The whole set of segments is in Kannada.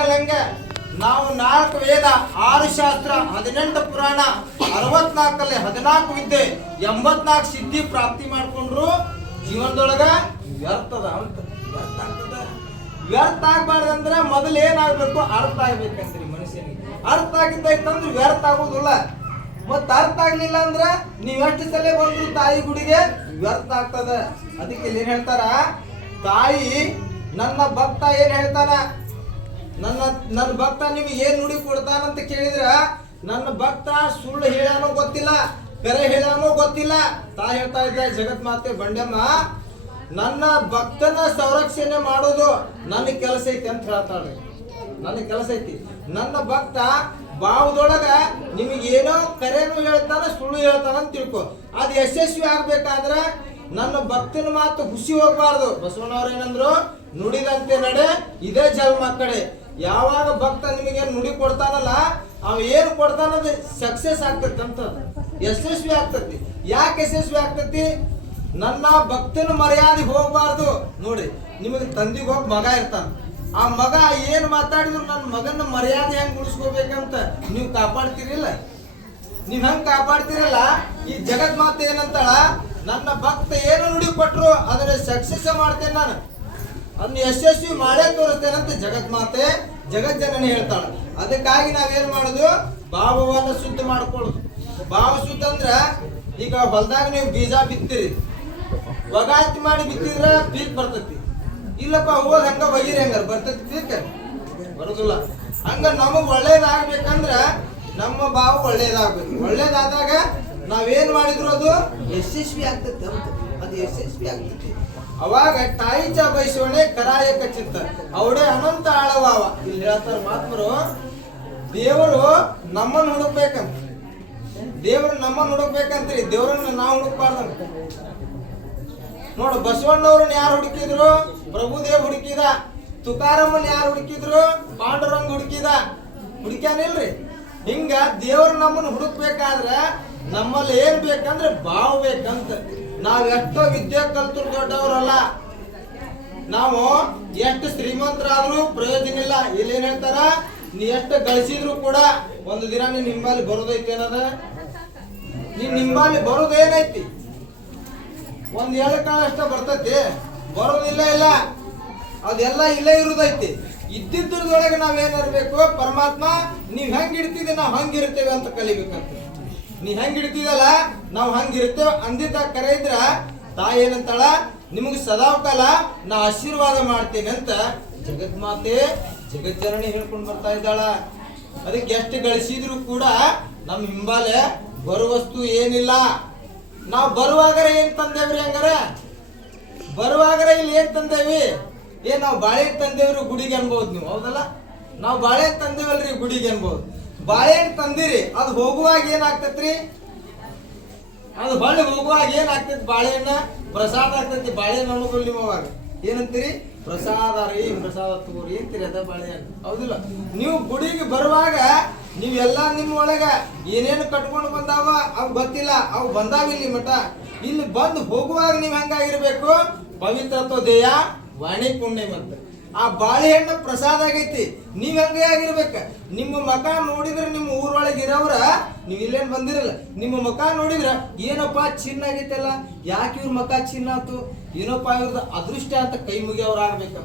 ಆಗಲ್ಲ ಹೆಂಗೆ? ನಾವು ನಾಲ್ಕು ವೇದ, ಆರು ಶಾಸ್ತ್ರ, ಹದಿನೆಂಟು ಪುರಾಣ, ಅರವತ್ನಾಲ್ಕಲ್ಲಿ ಹದಿನಾಲ್ಕು ವಿದ್ಯೆ, ಎಂಬತ್ನಾಲ್ಕು ಸಿದ್ಧಿ ಪ್ರಾಪ್ತಿ ಮಾಡಿಕೊಂಡ್ರು ಜೀವನದೊಳಗ ವ್ಯರ್ಥದ ಅಂತ. ವ್ಯರ್ಥ ಆಗ್ತದ? ವ್ಯರ್ಥ ಆಗ್ಬಾರ್ದಂದ್ರೆ ಮೊದಲು ಏನಾಗ್ಬೇಕು? ಅರ್ಥ ಆಗ್ಬೇಕಂತ್ರಿ ಮನುಷ್ಯನಿಗೆ. ಅರ್ಥ ಆಗಿದ್ದೈತಂದ್ರೆ ವ್ಯರ್ಥ ಆಗೋದಿಲ್ಲ. ಮತ್ತೆ ಅರ್ಥ ಆಗ್ಲಿಲ್ಲ ಅಂದ್ರೆ ನೀವ್ ಎಷ್ಟು ಸಲ ಬಂದ್ರು ತಾಯಿ ಗುಡಿಗೆ ವ್ಯರ್ಥ ಆಗ್ತದ? ಅದಕ್ಕೆ ಇಲ್ಲಿ ಏನ್ ಹೇಳ್ತಾರ? ತಾಯಿ ನನ್ನ ಭಕ್ತ ಏನ್ ಹೇಳ್ತಾನ? ನನ್ನ ನನ್ನ ಭಕ್ತ ನಿಮ್ಗೆ ಏನ್ ನುಡಿ ಕೊಡ್ತಾನಂತ ಕೇಳಿದ್ರ, ನನ್ನ ಭಕ್ತ ಸುಳ್ಳು ಹೇಳಾನೋ ಗೊತ್ತಿಲ್ಲ, ಕರೆ ಹೇಳಾನೋ ಗೊತ್ತಿಲ್ಲ. ತಾ ಹೇಳ್ತಾ ಇದ್ದ ಜಗತ್ ಮಾತೆ ಬಂಡೆಮ್ಮ, ನನ್ನ ಭಕ್ತನ ಸಂರಕ್ಷಣೆ ಮಾಡೋದು ನನ್ನ ಕೆಲಸ ಐತಿ ಅಂತ ಹೇಳ್ತಾಳೆ. ನನ್ನ ಕೆಲಸ ಐತಿ. ನನ್ನ ಭಕ್ತ ಬಾವುದೊಳಗ ನಿಮಗೆ ಏನೋ ಕರೆನೂ ಹೇಳ್ತಾನ, ಸುಳ್ಳು ಹೇಳ್ತಾನ ಅಂತ ತಿಳ್ಕೊ. ಅದು ಯಶಸ್ವಿ ಆಗ್ಬೇಕಾದ್ರ ನನ್ನ ಭಕ್ತನ ಮಾತು ಹುಸಿ ಹೋಗ್ಬಾರ್ದು. ಬಸವಣ್ಣವ್ರ ಏನಂದ್ರು, ನುಡಿದಂತೆ ನಡೆ, ಇದೇ ಜನ್ಮ ಕಡೆ. ಯಾವಾಗ ಭಕ್ತ ನಿಮಗೆ ನುಡಿ ಕೊಡ್ತಾನಲ್ಲ, ಅವ ಏನು ಕೊಡ್ತಾನದು ಸಕ್ಸಸ್ ಆಗ್ತೈತಿ ಅಂತ ಯಶಸ್ವಿ ಆಗ್ತತಿ. ಯಾಕೆ ಯಶಸ್ವಿ ಆಗ್ತತಿ? ನನ್ನ ಭಕ್ತನ ಮರ್ಯಾದೆ ಹೋಗ್ಬಾರ್ದು. ನೋಡಿ, ನಿಮಗೆ ತಂದಿಗೆ ಹೋಗಿ ಮಗ ಇರ್ತಾನ. ಆ ಮಗ ಏನ್ ಮಾತಾಡಿದ್ರು ನನ್ನ ಮಗನ ಮರ್ಯಾದೆ ಹೆಂಗ್ ಉಳಿಸ್ಕೋಬೇಕಂತ ನೀವು ಕಾಪಾಡ್ತೀರಿಲ್ಲ? ನೀವ್ ಹೆಂಗೆ ಕಾಪಾಡ್ತಿರಲ್ಲ? ಈ ಜಗತ್ ಮಾತು ಏನಂತಾಳ, ನನ್ನ ಭಕ್ತ ಏನು ನುಡಿ ಕೊಟ್ರು ಅದನ್ನ ಸಕ್ಸಸ್ ಮಾಡ್ತೇನೆ ನಾನು. ಅದನ್ನ ಯಶಸ್ವಿ ಮಾಡೇ ತೋರಿಸ್ತೇನಂತ ಜಗತ್ ಮಾತೆ, ಜಗತ್ ಜನನೇ ಹೇಳ್ತಾಳ. ಅದಕ್ಕಾಗಿ ನಾವೇನ್ ಮಾಡುದು? ಭಾವವನ್ನ ಶುದ್ಧ ಮಾಡ್ಕೊಳ್ಳೋದು. ಭಾವ ಶುದ್ಧ ಅಂದ್ರ ಈಗ ಹೊಲ್ದಾಗ ನೀವು ಬೀಜ ಬಿತ್ತೀರಿ. ಒಗಾತಿ ಮಾಡಿ ಬಿತ್ತಿದ್ರ ಪೀಕ್ ಬರ್ತತಿ. ಇಲ್ಲಪ್ಪ ಹೋದ್ ಹಂಗ ಒಗಿರಿ ಹಂಗಾರ. ಬರ್ತತಿ ಪೀಕ್? ಬರೋದಿಲ್ಲ. ಹಂಗ ನಮಗ್ ಒಳ್ಳೇದಾಗ್ಬೇಕಂದ್ರ ನಮ್ಮ ಭಾವ ಒಳ್ಳೇದಾಗ್ಬೇಕು. ಒಳ್ಳೇದಾದಾಗ ನಾವೇನ್ ಮಾಡಿದ್ರು ಅದು ಯಶಸ್ವಿ ಆಗ್ತೈತಿ ಅಂತ. ಅದು ಯಶಸ್ವಿ ಆಗ್ತೈತಿ. ಅವಾಗ ತಾಯಿ ಚ ಬಯಸೋಣೆ ಕರಾಯಕ ಚಿತ್ತ. ಅವಡೆ ಅನಂತ ಆಳವಾವ. ಇಲ್ಲಿ ಹೇಳ್ತಾರ ಮಾತ್ಮರು ದೇವರು ನಮ್ಮನ್ನ ಹುಡುಕ್ಬೇಕಂತ. ದೇವರು ನಮ್ಮನ್ನ ಹುಡುಕ್ಬೇಕಂತ್ರಿ. ದೇವರನ್ನ ನಾವು ಹುಡುಕ್ಬಾರ್ದಂತ. ನೋಡು, ಬಸವಣ್ಣವ್ರನ್ನ ಯಾರು ಹುಡುಕಿದ್ರು? ಪ್ರಭುದೇವ್ ಹುಡುಕಿದ. ತುಕಾರಮ್ಮನ್ ಯಾರು ಹುಡುಕಿದ್ರು? ಪಾಂಡುರಂಗ್ ಹುಡುಕಿದ. ಹುಡುಕ್ಯಾನಿಲ್ರಿ ಹಿಂಗ ದೇವರು ನಮ್ಮನ್ನ ಹುಡುಕ್ಬೇಕಾದ್ರ ನಮ್ಮಲ್ಲಿ ಏನ್ ಬೇಕಂದ್ರೆ ಬಾವ್ ಬೇಕಂತ. ನಾವ್ ಎಷ್ಟೋ ವಿದ್ಯೆ ಕಲ್ತು ದೊಡ್ಡವರಲ್ಲ. ನಾವು ಎಷ್ಟು ಶ್ರೀಮಂತರಾದ್ರೂ ಪ್ರಯೋಜನ ಇಲ್ಲ. ಇಲ್ಲಿ ಏನ್ ಹೇಳ್ತಾರ? ನೀ ಎಷ್ಟು ಗಳಿಸಿದ್ರು ಕೂಡ ಒಂದು ದಿನ ನೀನ್ ನಿಂಬಲ್ಲಿ ಬರೋದೈತಿ ಏನದ ನೀನ್ ನಿಂಬಲ್ಲಿ ಬರೋದೇನೈತಿ? ಒಂದ್ ಏಳು ಕಾಲ ಅಷ್ಟ ಬರ್ತೈತಿ. ಬರೋದಿಲ್ಲ ಇಲ್ಲ. ಅದೆಲ್ಲ ಇಲ್ಲೇ ಇರುದೈತಿ. ಇದ್ದಿದ್ದರದೊಳಗೆ ನಾವೇನಿರ್ಬೇಕು ಪರಮಾತ್ಮ, ನೀವ್ ಹೆಂಗ್ ಇಡ್ತಿದ್ದೆ ನಾವ್ ಹಂಗಿರ್ತೇವೆ ಅಂತ ಕಲಿಬೇಕಂತ. ನೀ ಹೆಂಗ್ ಇಡ್ತಿದಲ್ಲ ನಾವು ಹಂಗ ಇರ್ತೇವೆ ಅಂದಿದ್ದ ಕರೆ ಇದ್ರ, ತಾಯಿ ಏನಂತಾಳ? ನಿಮಗ್ ಸದಾಕಾಲ ನಾ ಆಶೀರ್ವಾದ ಮಾಡ್ತೇನೆ ಅಂತ ಜಗತ್ ಮಾತೆ ಜಗಜ್ಜನನಿ ಹೇಳ್ಕೊಂಡ್ ಬರ್ತಾ ಇದ್ದಾಳ. ಅದಕ್ಕೆ ಎಷ್ಟು ಗಳಿಸಿದ್ರು ಕೂಡ ನಮ್ ಹಿಂಬಾಲೆ ಬರುವಸ್ತು ಏನಿಲ್ಲ. ನಾವು ಬರುವಾಗರ ಏನ್ ತಂದೇವ್ರಿ ಹಂಗಾರ? ಬರುವಾಗರ ಇಲ್ಲಿ ಏನ್ ತಂದೇವಿ? ಏ, ನಾವು ಬಾಳೆ ತಂದೇವ್ರಿ ಗುಡಿಗೆ ಅನ್ಬೋದು ನೀವು, ಹೌದಲ್ಲ? ನಾವು ಬಾಳೆ ತಂದೇವಲ್ರಿ ಗುಡಿಗೆ ಅನ್ಬೋದು. ಬಾಳೆಹಣ್ಣು ತಂದಿರಿ, ಅದು ಹೋಗುವಾಗ ಏನಾಗ್ತೈತ್ರಿ? ಅದು ಬಳ್ಳಿ ಹೋಗುವಾಗ ಏನಾಗ್ತೈತಿ ಬಾಳೆಹಣ್ಣ? ಪ್ರಸಾದ ಆಗ್ತೈತಿ ಬಾಳೆಹಣ್ಣು ಅನ್ನೋದು ನಿಮ್ಮ ಅವಾಗ. ಏನಂತೀರಿ? ಪ್ರಸಾದ ರೀ, ಪ್ರಸಾದ ತಗೋರಿ ಅಂತೀರಿ ಅದ ಬಾಳೆಹಣ್ಣು. ಹೌದಿಲ್ಲ? ನೀವು ಗುಡಿಗೆ ಬರುವಾಗ ನೀವೆಲ್ಲ ನಿಮ್ಮ ಒಳಗ ಏನೇನು ಕಟ್ಕೊಂಡು ಬಂದಾವ ಅವು ಗೊತ್ತಿಲ್ಲ, ಅವು ಬಂದಾವ ಇಲ್ಲಿ ಮಠ. ಇಲ್ಲಿ ಬಂದು ಹೋಗುವಾಗ ನೀವು ಹೆಂಗಾಗಿರ್ಬೇಕು? ಪವಿತ್ರತ್ವ ದೇಯ ವಾಣಿ ಪುಣ್ಯ ಅಂತ ಆ ಬಾಳೆಹಣ್ಣು ಪ್ರಸಾದ ಆಗೈತಿ. ನೀವ್ ಹಂಗೆ ಆಗಿರ್ಬೇಕ. ನಿಮ್ಮ ಮಕ ನೋಡಿದ್ರೆ ನಿಮ್ಮ ಊರೊಳಗೆ ಇರೋವ್ರ, ನೀವ್ ಇಲ್ಲೇನ್ ಬಂದಿರಲ್ಲ. ನಿಮ್ಮ ಮುಖ ನೋಡಿದ್ರ, ಏನಪ್ಪ ಚಿನ್ನ ಆಗೈತಲ್ಲ? ಯಾಕೆ ಇವ್ರ ಮಕ ಚಿನ್ನ ಆತು? ಏನಪ್ಪ ಇವ್ರದ ಅದೃಷ್ಟ ಅಂತ ಕೈ ಮುಗಿಯವ್ರ ಆಗ್ಬೇಕ.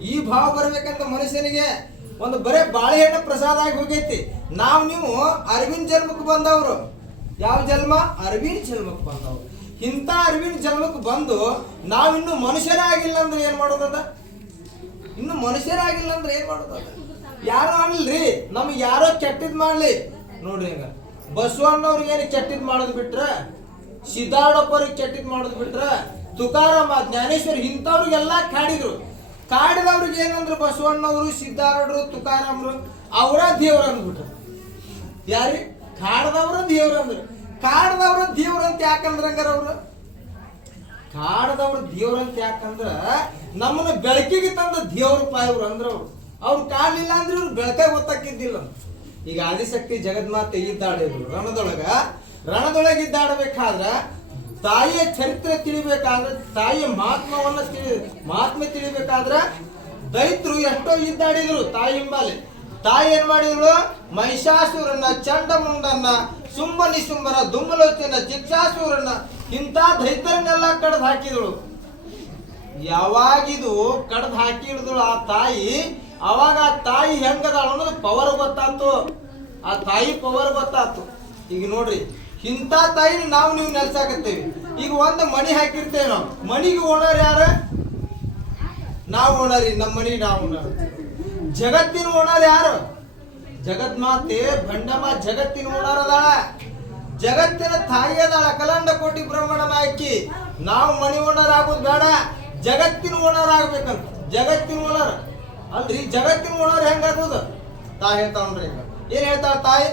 ಈ ಭಾವ ಬರ್ಬೇಕಂತ ಮನುಷ್ಯನಿಗೆ ಒಂದು ಬರೇ ಬಾಳೆಹಣ್ಣು ಪ್ರಸಾದ ಆಗಿ ಹೋಗೈತಿ. ನಾವು ನೀವು ಅರವಿಂದ್ ಜನ್ಮಕ್ಕೆ ಬಂದವರು. ಯಾವ ಜನ್ಮ? ಅರವಿಂದ್ ಜನ್ಮಕ್ಕೆ ಬಂದವ್ರು. ಇಂಥ ಅರವಿಂದ್ ಜನ್ಮಕ್ಕೆ ಬಂದು ನಾವಿನ್ನು ಮನುಷ್ಯನೇ ಆಗಿಲ್ಲ ಅಂದ್ರೆ ಏನ್ ಮಾಡೋದದ ಇನ್ನು ಮನುಷ್ಯರಾಗಿಲ್ಲ ಅಂದ್ರೆ ಏನ್ ಮಾಡೋದು ಯಾರು ಅನ್ಲ್ರಿ ನಮ್ಗೆ ಯಾರೋ ಕೆಟ್ಟದ್ ಮಾಡ್ಲಿ. ನೋಡ್ರಿ ಈಗ ಬಸವಣ್ಣವ್ರಿಗೆ ಏನು ಕೆಟ್ಟದ್ ಮಾಡೋದು ಬಿಟ್ರ? ಸಿದ್ದಾರ್ಡಪ್ಪರಿಗೆ ಕೆಟ್ಟದ್ ಮಾಡೋದು ಬಿಟ್ರ? ತುಕಾರಾಮ, ಜ್ಞಾನೇಶ್ವರ ಇಂಥವ್ರಿಗೆಲ್ಲ ಕಾಡಿದ್ರು. ಕಾಡಿದವ್ರಿಗೆ ಏನಂದ್ರು ಬಸವಣ್ಣವರು ಸಿದ್ಧಾರ್ಡ್ರು ತುಕಾರಾಮರು, ಅವರ ದೇವ್ರ ಅಂದ್ಬಿಟ್ರು. ಯಾರಿ? ಕಾಡದವ್ರ ದೇವ್ರ ಅಂದ್ರು. ಕಾಡದವ್ರ ದೇವ್ರ ಅಂತ ಯಾಕಂದ್ರ ಹಂಗಾರ ಅವ್ರು? ಕಾಡದವ್ರ ದೇವ್ರ ಅಂತ ಯಾಕಂದ್ರ ನಮ್ಮನ್ನ ಬೆಳಕಿಗೆ ತಂದ ದೇವ್ರಪ್ಪ ಪಾಯವ್ರು ಅಂದ್ರ ಅವ್ರು. ಅವ್ರು ಕಾಡ್ಲಿಲ್ಲ ಅಂದ್ರೆ ಇವ್ರು ಬೆಳಕಾಗ ಗೊತ್ತಾಕಿದ್ದಿಲ್ಲ ಈಗ ಆದಿಶಕ್ತಿ ಜಗನ್ಮಾತೆ ಇದ್ದಾಡಿದ್ರು ರಣದೊಳಗ, ರಣದೊಳಗೆ ಇದ್ದಾಡಬೇಕಾದ್ರೆ ತಾಯಿಯ ಚರಿತ್ರೆ ತಿಳಿಬೇಕಾದ್ರೆ, ತಾಯಿಯ ಮಹಾತ್ಮವನ್ನ ತಿಳಿ, ಮಹಾತ್ಮೆ ತಿಳಿಬೇಕಾದ್ರೆ ದೈತ್ರು ಎಷ್ಟೋ ಇದ್ದಾಡಿದ್ರು ತಾಯಿ ಹಿಂಬಾಲೆ. ತಾಯಿ ಏನ್ ಮಾಡಿದ್ರು? ಮಹಿಷಾಸುರನ್ನ ಚಂಡಮುಂಡನ್ನ ಸುಂಬ ನಿಸುಂಬರ ದುಮ್ಮಲೋಚನ ಚಿಕ್ಷಾಸುರನ್ನ ಇಂಥ ದೈತ್ಯರನ್ನೆಲ್ಲ ಕಡ್ದು ಹಾಕಿದಳು ಯಾವಾಗಿದು ಕಡ್ದು ಹಾಕಿಡಿದಳು ಆ ತಾಯಿ? ಅವಾಗ ಆ ತಾಯಿ ಹೆಂಗದಾಳ ಅನ್ನೋದು ಪವರ್ ಗೊತ್ತಾತು. ಆ ತಾಯಿ ಪವರ್ ಗೊತ್ತಾತು. ಈಗ ನೋಡ್ರಿ, ಇಂಥ ತಾಯಿನ ನಾವು ನೀವು ನೆಲ್ಸಾಕತ್ತೇವೆ. ಈಗ ಒಂದು ಮಣಿ ಹಾಕಿರ್ತೇವೆ ನಾವು. ಮಣಿಗೆ ಓಣರ್ ಯಾರ? ನಾವು ಓಣರಿ, ನಮ್ಮ ಮಣಿ ನಾವು ಜಗತ್ತಿನ ಓನರ್ ಯಾರು? ಜಗನ್ಮಾತೆ ಭಂಡಮ ಜಗತ್ತಿನ ಓಣರ್ ಅದಾಳ. ಜಗತ್ತಿನ ತಾಯಿ ಅದಾಳ. ಕಲಂಡ ಕೋಟಿ ಬ್ರಹ್ಮಣ ನಾಯಕಿ ನಾವು ಮಣಿ ಓಣರ್ ಆಗೋದು ಬೇಡ. ಜಗತ್ತಿನ ಓನರ್ ಆಗ್ಬೇಕಂತ. ಜಗತ್ತಿನ ಓನರ್ ಅಲ್ರಿ, ಜಗತ್ತಿನ ಓನರ್ ಹೆಂಗಾಗೋದು ತಾಯಿ ಹೇಳ್ತಾವನ್ರಿ ಈಗ ಏನ್ ಹೇಳ್ತಾಳ ತಾಯಿ?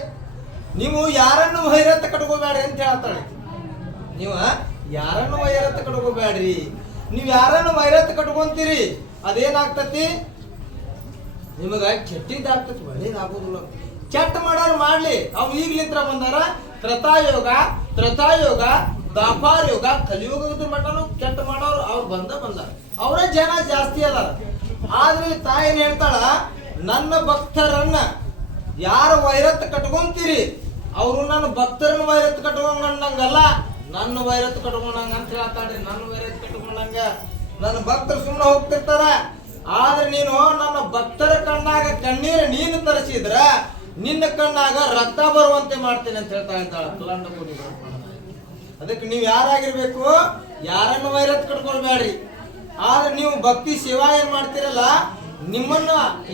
ನೀವು ಯಾರನ್ನು ವೈರತ್ತ ಕಟ್ಕೋಬೇಡ್ರಿ ಅಂತ ಹೇಳ್ತಾಳೆ. ನೀವು ಯಾರನ್ನು ವೈರತ್ತ ಕಟ್ಕೋಬೇಡ್ರಿ? ನೀವು ಯಾರನ್ನು ವೈರತ್ತ ಕಟ್ಕೊಂತೀರಿ? ಅದೇನಾಗ್ತತಿ? ನಿಮಗ ಕೆಟ್ಟಿದ್ದಾಗ್ತತಿ, ಒಳ್ಳೇದಾಗೋದಿಲ್ಲ. ಕೆಟ್ಟ ಮಾಡೋರು ಮಾಡ್ಲಿ. ಅವು ಈಗ್ಲಿಂತ್ರ ಬಂದಾರ. ತ್ರತಾಯೋಗ ತ್ರತಾಯೋಗ ದಾಪಾರ ಯೋಗ, ಕಲಿಯುಗದ ಮಟನು ಕೆಟ್ಟ ಮಾಡೋರು ಅವ್ರು ಬಂದ ಬಂದಾರ. ಅವರೇ ಜನ ಜಾಸ್ತಿ ಅದಾರ. ಆದ್ರೆ ತಾಯಿ ಏನ್ ಹೇಳ್ತಾಳ? ನನ್ನ ಭಕ್ತರನ್ನ ಯಾರು ವೈರತ್ ಕಟ್ಕೊಂತೀರಿ? ಅವರು ನನ್ನ ಭಕ್ತರನ್ನ ವೈರತ್ ಕಟ್ಕೊಂಡಂಗಲ್ಲ, ನನ್ನ ವೈರತ್ ಕಟ್ಕೊಂಡಂಗ ಅಂತ ಹೇಳ್ತಾಳ್ರಿ. ನನ್ನ ವೈರತ್ ಕಟ್ಕೊಂಡಂಗ ನನ್ನ ಭಕ್ತರು ಸುಮ್ಮನೆ ಹೋಗ್ತಿರ್ತಾರ. ಆದ್ರೆ ನೀನು ನನ್ನ ಭಕ್ತರ ಕಣ್ಣಾಗ ಕಣ್ಣೀರು ನೀನು ತರಿಸಿದ್ರ, ನಿನ್ನ ಕಣ್ಣಾಗ ರಕ್ತ ಬರುವಂತೆ ಮಾಡ್ತೀನಿ ಅಂತ ಹೇಳ್ತಾ ಇದ್ದಾಳ. ಕಲಾಂಡ ಅದಕ್ಕೆ ನೀವು ಯಾರಾಗಿರ್ಬೇಕು? ಯಾರನ್ನು ವೈರತ್ ಕಟ್ಕೊಳ್ಬೇಡ್ರಿ. ಆದ್ರೆ ನೀವು ಭಕ್ತಿ ಸೇವಾ ಏನ್ ಮಾಡ್ತೀರಲ್ಲ, ನಿಮ್ಮನ್ನ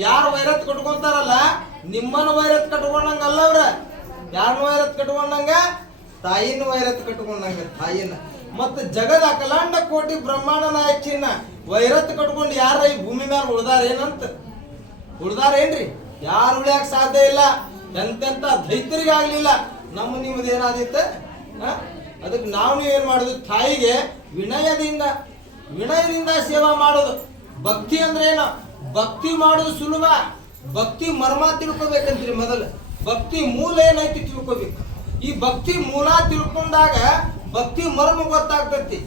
ಯಾರು ವೈರತ್ ಕಟ್ಕೊಂತಾರಲ್ಲ ನಿಮ್ಮನ್ನ ವೈರತ್ ಕಟ್ಕೊಂಡಂಗಲ್ಲ ಅವ್ರ. ಯಾರನ್ನ ವೈರತ್ ಕಟ್ಕೊಂಡಂಗ? ತಾಯಿನ ವೈರತ್ ಕಟ್ಕೊಂಡಂಗ ತಾಯಿನ ಮತ್ತ ಜಗದ ಅಕಲಾಂಡ ಕೋಟಿ ಬ್ರಹ್ಮಾಂಡ ನಾಯಕಿನ ವೈರತ್ ಕಟ್ಕೊಂಡು ಯಾರ ಈ ಭೂಮಿ ಮ್ಯಾಲ ಉಳ್ದಾರೇನಂತ ಉಳ್ದಾರೇನ್ರಿ ಯಾರು ಉಳಿಯಾಕ ಸಾಧ್ಯ ಇಲ್ಲ. ಎಂತೆಂತ ದೈತ್ಯರಿಗಾಗ್ಲಿಲ್ಲ. ನಮ್ಮ ನಿಮ್ದು ಏನಾದಿತ್ತ ಅದಕ್ಕೆ ನಾವು ಏನು ಮಾಡೋದು? ತಾಯಿಗೆ ವಿನಯದಿಂದ ವಿನಯದಿಂದ ಸೇವಾ ಮಾಡೋದು. ಭಕ್ತಿ ಅಂದ್ರೆ ಏನು? ಭಕ್ತಿ ಮಾಡೋದು ಸುಲಭ. ಭಕ್ತಿ ಮರ್ಮ ತಿಳ್ಕೊಬೇಕಂತೀರಿ ಮೊದಲು. ಭಕ್ತಿ ಮೂಲ ಏನೈತಿ ತಿಳ್ಕೊಬೇಕು. ಈ ಭಕ್ತಿ ಮೂಲ ತಿಳ್ಕೊಂಡಾಗ ಭಕ್ತಿ ಮರ್ಮ ಗೊತ್ತಾಗ್ತೈತಿ.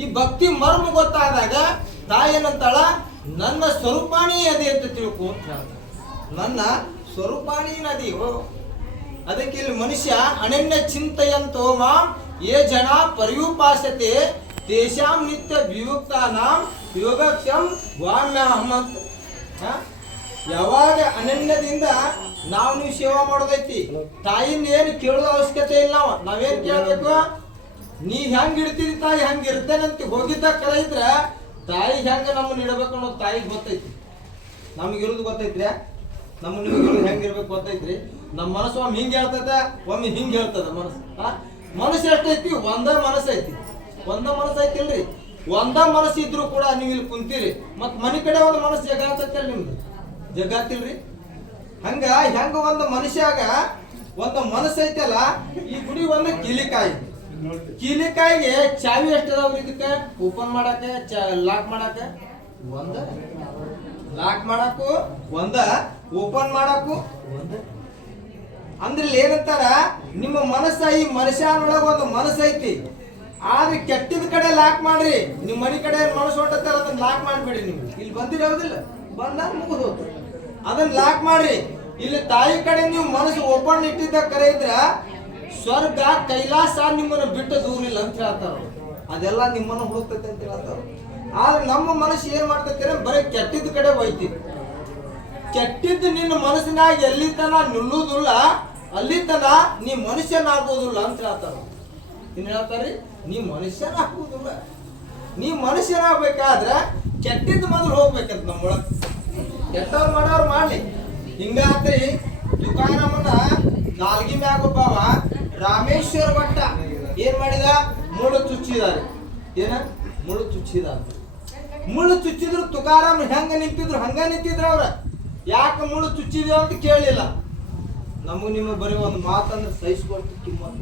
ಈ ಭಕ್ತಿ ಮರ್ಮ ಗೊತ್ತಾದಾಗ ತಾಯಿ ಏನಂತಾಳ? ನನ್ನ ಸ್ವರೂಪಾಣಿ ಅದಿ ಅಂತ ತಿಳ್ಕೊ ಅಂತ. ನನ್ನ ಸ್ವರೂಪಾಣಿ ನದಿ. ಅದಕ್ಕೆ ಇಲ್ಲಿ ಮನುಷ್ಯ ಅನನ್ಯ ಚಿಂತೆಯಂತೋ ಮಾಂ ಯೇ ಜನ ಪರ್ಯುಪಾಸತೆ ತೇಷಾಂ ನಿತ್ಯ ವಿಯುಕ್ತಾನಾಂ ಯೋಗಕ್ಷಂ ವಾಮ್ಯಹಂ ಅಂತ ಹ? ಯಾವಾಗ ಅನನ್ಯದಿಂದ ನಾವು ನೀವು ಸೇವಾ ಮಾಡೋದೈತಿ? ತಾಯಿಂದ ಏನು ಕೇಳೋದ ಅವಶ್ಯಕತೆ ಇಲ್ಲ ನಾವು ನಾವೇನ್ ಕೇಳ್ಬೇಕು? ನೀ ಹೆಂಗ್ ಇಡ್ತೀರಿ ತಾಯಿ ಹಂಗ ಇರ್ತೇನಂತ ಹೋಗಿದ್ದ ಕರೆ ಇದ್ರ ತಾಯಿ ಹೆಂಗ ನಮ್ಮನ್ನ ಇಡಬೇಕು ಅನ್ನೋದು ತಾಯಿಗೆ ಗೊತ್ತೈತಿ. ನಮ್ಗೆ ಇರೋದು ಗೊತ್ತೈತ್ರಿ? ನಮ್ಮ ನಿಮ್ಗೆ ಹೆಂಗಿರ್ಬೇಕು ಗೊತ್ತೈತ್ರಿ? ನಮ್ಮ ಮನಸ್ಸು ಒಮ್ಮೆ ಹಿಂಗ್ ಹೇಳ್ತದ ಒಮ್ಮೆ ಹಿಂಗ್ ಹೇಳ್ತದ ಮನಸ್ಸು? ಮನಸ್ಸು ಎಷ್ಟೈತಿ? ಒಂದ ಮನಸ್ಸು ಐತಿ. ಒಂದ ಮನಸ್ಸು ಐತಿಲ್ರಿ? ಒಂದ ಮನಸ್ಸು ಇದ್ರು ಕೂಡ ನೀವು ಇಲ್ಲಿ ಕುಂತೀರಿ. ಮತ್ ಮನೆ ಕಡೆ ಒಂದು ಮನಸ್ಸು ಜಗಾತೈತಲ್ಲ ನಿಮ್ದು? ಜಗಾತಿಲ್ರಿ ಹಂಗ ಹೆಂಗ ಒಂದು ಮನುಷ್ಯಾಗ ಒಂದು ಮನಸ್ಸು ಐತಲ್ಲ, ಈ ಗುಡಿ ಒಂದು ಕೀಲಿಕಾಯಿ. ಕೀಲಿಕಾಯಿಗೆ ಚಾವಿ ಎಷ್ಟು ಇದಕ್ಕ? ಓಪನ್ ಮಾಡಕ್ಕೆ ಲಾಕ್ ಮಾಡಕ್ಕೆ ಒಂದ. ಲಾಕ್ ಮಾಡಕ್ಕೂ ಒಂದ, ಓಪನ್ ಮಾಡಕ್ಕೂ ಒಂದ. ಅಂದ್ರೆ ಇಲ್ಲಿ ಏನಂತಾರ? ನಿಮ್ಮ ಮನಸ್ಸ ಈ ಮನುಷ್ಯನೊಳಗ ಒಂದು ಮನಸ್ಸು ಐತಿ ಆದ್ರೆ ಕೆಟ್ಟದ ಕಡೆ ಲಾಕ್ ಮಾಡ್ರಿ. ನಿಮ್ಮ ಮನೆ ಕಡೆ ಮನಸ್ಸು ಹೊಂಟತ್ತಾರ ಅದನ್ನ ಲಾಕ್ ಮಾಡ್ಬೇಡಿ ನೀವು. ಇಲ್ಲಿ ಬಂದಿರೋದಿಲ್ಲ ಬಂದಾಗ ಮುಗಿದು ಅದನ್ನ ಲಾಕ್ ಮಾಡ್ರಿ. ಇಲ್ಲಿ ತಾಯಿ ಕಡೆ ನೀವು ಮನಸ್ಸು ಓಪನ್ ಇಟ್ಟಿದ್ದ ಕರೆ ಇದ್ರ, ಸ್ವರ್ಗ, ಕೈಲಾಸ ನಿಮ್ಮನ್ನು ಬಿಟ್ಟು ದೂರ ಇಲ್ಲ ಅಂತ ಹೇಳ್ತಾರ ಅದೆಲ್ಲ ನಿಮ್ಮನ್ನು ಹುಡುಕ್ತೈತೆ ಅಂತ ಹೇಳ್ತಾರ ಆದ್ರೆ ನಮ್ಮ ಮನಸ್ಸು ಏನ್ ಮಾಡ್ತೈತೆ ಬರೀ ಕೆಟ್ಟಿದ್ದ ಕಡೆ ಹೋಯ್ತಿ. ಕೆಟ್ಟಿದ್ದು ನಿನ್ನ ಮನಸ್ಸಿನಾಗ ಎಲ್ಲಿ ತನ ನಿಲ್ಲುವುದಿಲ್ಲ ಅಲ್ಲಿ ನೀ ಮನುಷ್ಯನಾಗೋದಿಲ್ಲ ಅಂತ ಹೇಳ್ತಾರ ಏನ್ ಹೇಳ್ತಾರ್ರಿ, ನೀ ಮನುಷ್ಯನಾಗೋದಿಲ್ಲ ನೀ ಮನುಷ್ಯನಾಗ್ಬೇಕಾದ್ರೆ ಕೆಟ್ಟಿದ್ದು ಮೊದಲು ಹೋಗ್ಬೇಕಂತ ನಮ್ಮೊಳ ಕೆಟ್ಟವ್ರು ಮಾಡೋರು ಮಾಡ್ಲಿ. ಹಿಂಗಾತ್ರಿ ತುಕಾರಾಮನ ನಾಲ್ಗಿ ಮ್ಯಾಗ ಒಬ್ಬವ ರಾಮೇಶ್ವರ ಭಟ್ಟ ಏನ್ ಮಾಡಿದ? ಮುಳ್ಳು ಚುಚ್ಚಿದಾರೆ ಏನ? ಮುಳ್ಳು ಚುಚ್ಚಿದ ಮುಳ್ಳು ಚುಚ್ಚಿದ್ರು ತುಕಾರಾಮ್ ಹೆಂಗ ನಿಂತಿದ್ರು? ಹಂಗ ನಿಂತಿದ್ರು ಅವ್ರ. ಯಾಕೆ ಮುಳ್ಳು ಚುಚ್ಚಿದ್ಯೋ ಅಂತ ಕೇಳಲಿಲ್ಲ. ನಮಗ್ ನಿಮಗೆ ಬರೀ ಒಂದು ಮಾತಂದ್ರೆ ಸಹಿಸ್ಕೊಳ್ತು ಕಿಮ್ಮತ್?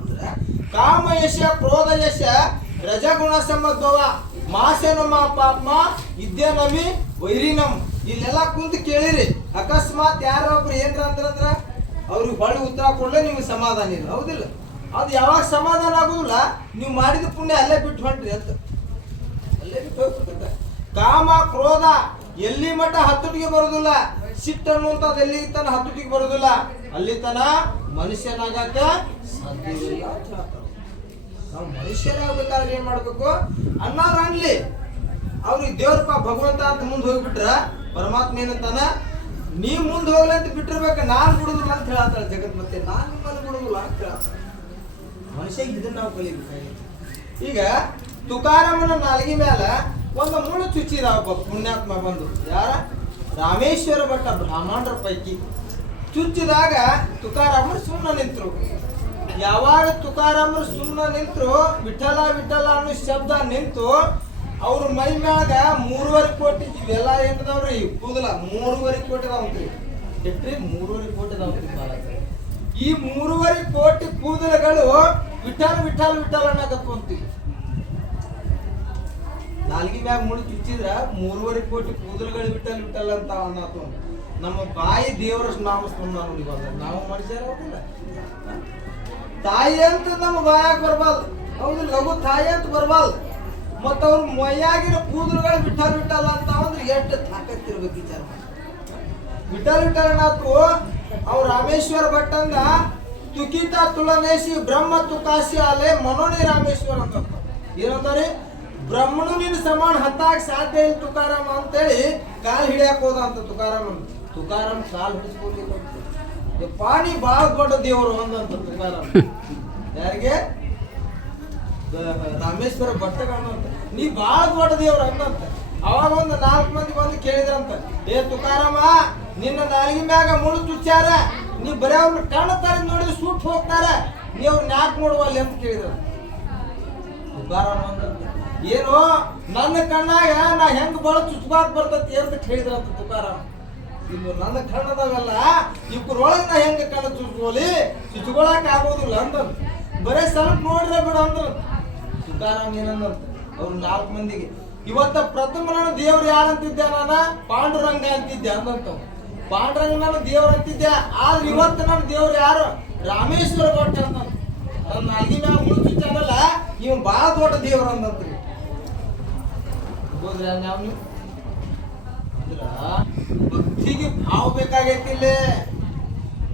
ಅಂದ್ರೆ ಕಾಮ ಯಶ ಕ್ರೋಧ ಯಶ ರಜಗುಣ ಸಂಬದ್ಧವ ಮಾಸೇನ ಮಾ ಪಾಪ ವೈರಿ ವೈರಿನಂ ಇಲ್ಲೆಲ್ಲ ಕುಂತು ಕೇಳಿರಿ. ಅಕಸ್ಮಾತ್ ಯಾರೊಬ್ರು ಏನ್ರ ಅಂದ್ರಂದ್ರ ಅವ್ರಿಗೆ ಹೊಳ್ಳಿ ಉತ್ತರ ಕೊಡ್ಲೆ ನಿಮ್ಗೆ ಸಮಾಧಾನ ಇಲ್ಲ. ಹೌದಿಲ್ಲ? ಅದು ಯಾವಾಗ ಸಮಾಧಾನ ಆಗುದಿಲ್ಲ, ನೀವು ಮಾಡಿದ ಪುಣ್ಯ ಅಲ್ಲೇ ಬಿಟ್ಟು ಹೊಂಟ್ರಿ ಅಂತ. ಅಲ್ಲೇ ಬಿಟ್ಟು ಕಾಮ, ಕ್ರೋಧ ಎಲ್ಲಿ ಮಟ್ಟ ಹತ್ತುಟಿಗೆ ಬರುದಿಲ್ಲ. ಸಿಟ್ಟು ಅಂತ ಎಲ್ಲಿ ತನ ಹತ್ತುಟಿಗೆ ಬರುದಿಲ್ಲ ಅಲ್ಲಿ ತನ ಮನುಷ್ಯನಾಗಕ್ಕ ಸಾಧ್ಯವಿಲ್ಲ ಅಂತ ಹೇಳ್ತಾರೆ. ನಾವು ಮನುಷ್ಯರಾಗಬೇಕಾದ್ರೆ ಏನ್ ಮಾಡ್ಬೇಕು? ಅನ್ನಾರ ಅನ್ಲಿ. ಅವ್ರಿಗೆ ದೇವ್ರಪ್ಪ ಭಗವಂತ ಅಂತ ಮುಂದೆ ಹೋಗ್ಬಿಟ್ರ ಪರಮಾತ್ಮ ಏನಂತಾನ? ನೀ ಮುಂದೆ ಅಂತ ಬಿಟ್ಟಿರ್ಬೇಕು, ನಾನ್ ಬಿಡುದಿಲ್ಲ ಅಂತ ಹೇಳ್ತಾಳೆ ಜಗತ್ ಮತ್ತೆ. ನಾನ್ ನಿಮ್ಮನ್ನು ಬಿಡುದಿಲ್ಲ ಅಂತ ಹೇಳ್ತಾಳೆ. ಮನುಷ್ಯ ಇದನ್ನ ನಾವು ಕಲಿಬೇಕಾಗಿತ್ತು ಈಗ ತುಕಾರಾಮನ ನಾಲ್ಗಿ ಮ್ಯಾಲ ಒಂದು ಮುಳ್ಳು ಚುಚ್ಚಿದ ಒಬ್ಬ ಪುಣ್ಯಾತ್ಮ ಬಂದು. ಯಾರ? ರಾಮೇಶ್ವರ ಭಟ್ಟ ಬ್ರಾಹ್ಮಣರ ಪೈಕಿ ಚುಚ್ಚಿದಾಗ ತುಕಾರಾಮರು ಸುಮ್ಮನೆ ನಿಂತರು. ಯಾವಾಗ ತುಕಾರಾಮರು ಸುಮ್ಮನೆ ನಿಂತರು, ವಿಠಲ ವಿಠಲ ಅನ್ನೋ ಶಬ್ದ ನಿಂತು ಅವ್ರ ಮೈ ಮ್ಯಾಗ ಮೂರುವರೆ ಕೋಟಿ, ಇವೆಲ್ಲ ಏನದವ್ರಿ? ಕೂದಲ ಮೂರುವರೆ ಕೋಟಿ ಅದಾವಂತ್ರಿ. ಎಟ್ರಿ? ಮೂರುವರೆ ಕೋಟಿ ಅದಾವಂತ್ರಿ ಈ ಮೂರುವರೆ ಕೋಟಿ ಕೂದಲಗಳು ವಿಠಲ್ ವಿಠಲ್ ವಿಠಲ್ ಅನ್ನಕತ್ಕೊಂತೀವಿ ನಾಲ್ಗಿ ಮ್ಯಾಗ ಮುಳು ಚುಚ್ಚಿದ್ರ ಮೂರುವರೆ ಕೋಟಿ ಕೂದಲುಗಳು ಬಿಟ್ಟಲ್ಲಿ ಬಿಟ್ಟಲ್ಲ ಅಂತ ಅನ್ನತು ನಮ್ಮ ಬಾಯಿ ದೇವರ ನಾಮಸ್ಮರಣ ನೋಡಿ ಇವಾಗ. ನಾವು ಮನುಷ್ಯರ ಹೋಗಿಲ್ಲ ತಾಯಿ ಅಂತ ನಮ್ಮ ಬಾಯಾಗ ಬರ್ಬಾರ್ದು. ಹೌದು, ಲಘು ತಾಯಿ ಅಂತ ಬರ್ಬಾರ್ದು. ಮತ್ತ ಅವ್ರ ಮೈಯಾಗಿನ ಕೂದಲುಗಳು ವಿಠಲ್ ಬಿಟ್ಟಲ್ಲ ಅಂತ ಅಂದ್ರೆ ಎಷ್ಟು ತಾಕತ್ತಿರ್ಬೇಕು ವಿಚಾರ ಮಾಡಿ. ವಿಠಲ್ ನಾತು ಅವ್ರ ರಾಮೇಶ್ವರ ಭಟ್ಟಂದ ತುಕಿತ ತುಳನೇಶಿ ಬ್ರಹ್ಮ ತುಕಾಸಿ ಅಲೆ ಮನೋನಿ ರಾಮೇಶ್ವರ ಅಂತ ಏನಂತಾರೆ? ಬ್ರಹ್ಮನು ನಿನ್ನ ಸಮಾನ ಹತ್ತಾಕ್ ಸಾಧ್ಯ ಇಲ್ಲ ತುಕಾರಾಮ ಅಂತೇಳಿ ಕಾಲ್ ಹಿಡಿಯಾಕ ಹೋದ ಅಂತ ತುಕಾರಾಮ ತುಕಾರಾಮ್ ಕಾಲ್ ಹಿಡಿಸ್ಕೊಂಡಿಲ್ಲ ಪಾನಿ ಬಾಳ ದೊಡ್ಡ ದೇವರು ಅಂದಂತ ತುಕಾರಾಮ್. ಯಾರಿಗೆ? ರಾಮೇಶ್ವರ ಭಟ್ಟಗಣ್ಣಂತ ನೀ ಬಾಳ ದೊಡ್ಡ ದೇವ್ರ ಅಂದಂತ. ಅವಾಗ ಒಂದು ನಾಲ್ಕು ಮಂದಿ ಬಂದು ಕೇಳಿದ್ರಂತ. ಏ ತುಕಾರಾಮ, ನಿನ್ನ ನಾಲ್ಗಿ ಮ್ಯಾಗ ಮುಳು ತುಚ್ಚಾರ ನೀ ಬರೀ ಅವ್ರನ್ನ ಕಣ್ಣು ತರ ನೋಡಿ ಸುಟ್ಟು ಹೋಗ್ತಾರ. ನೀ ಅವ್ರನ್ನ ಯಾಕೆ ನೋಡುವಲ್ಲಿ ಅಂತ ಕೇಳಿದ್ರ. ತುಕಾರಾಮ ಅಂದಂತ. ಏನು? ನನ್ನ ಕಣ್ಣಾಗ ನಾ ಹೆಂಗ್ ಬಹಳ ಚುಚ್ಚಾಕ್ ಬರ್ತತಿ ಅಂತ ಕೇಳಿದ್ರಂತ ತುಕಾರಾಮ. ಇನ್ನು ನನ್ನ ಕಣ್ಣದಾಗಲ್ಲ ಇಬ್ಬರೊಳಗೆ ನಾ ಹೆಂಗ ಕಣ್ಣ ಚುಚ್ಕೋಲಿ ಚುಚ್ಕೊಳಕ್ ಆಗೋದಿಲ್ಲ ಅಂದಂತ ಬರೇ ಸ್ವಲ್ಪ ನೋಡ್ರೆ ಬಿಡ ಅಂದ್ರ. ತುಕಾರಾಮ್ ಏನಂದಂತ ಅವ್ರು ನಾಲ್ಕು ಮಂದಿಗೆ, ಇವತ್ತ ಪ್ರಥಮ ನಾನು ದೇವ್ರು ಯಾರಂತಿದ್ದೆ ನಾನ? ಪಾಂಡುರಂಗ ಅಂತಿದ್ದೆ ಅಂದಂತ ಪಾಂಡುರಂಗ ನಾನು ದೇವ್ರು ಅಂತಿದ್ದೆ ಆದ್ರೆ ಇವತ್ತು ನನ್ನ ದೇವ್ರು ಯಾರು? ರಾಮೇಶ್ವರ ಭಟ್ ಅಂತ ನನ್ನ ನಾಲ್ಗಿ ಮ್ಯಾಗ ಮುಳುಚಿದ್ದಾನಲ್ಲ ಇವ್ ಬಾಳ ದೊಡ್ಡ ದೇವ್ರ ಅಂದಂತ್ರಿ ಹೋದ್ರಿ ಹಂಗ ಅವ್ನು ಅಂದ್ರ ಭಕ್ತಿಗೆ ಭಾವ ಬೇಕಾಗೈತಿಲ್ಲ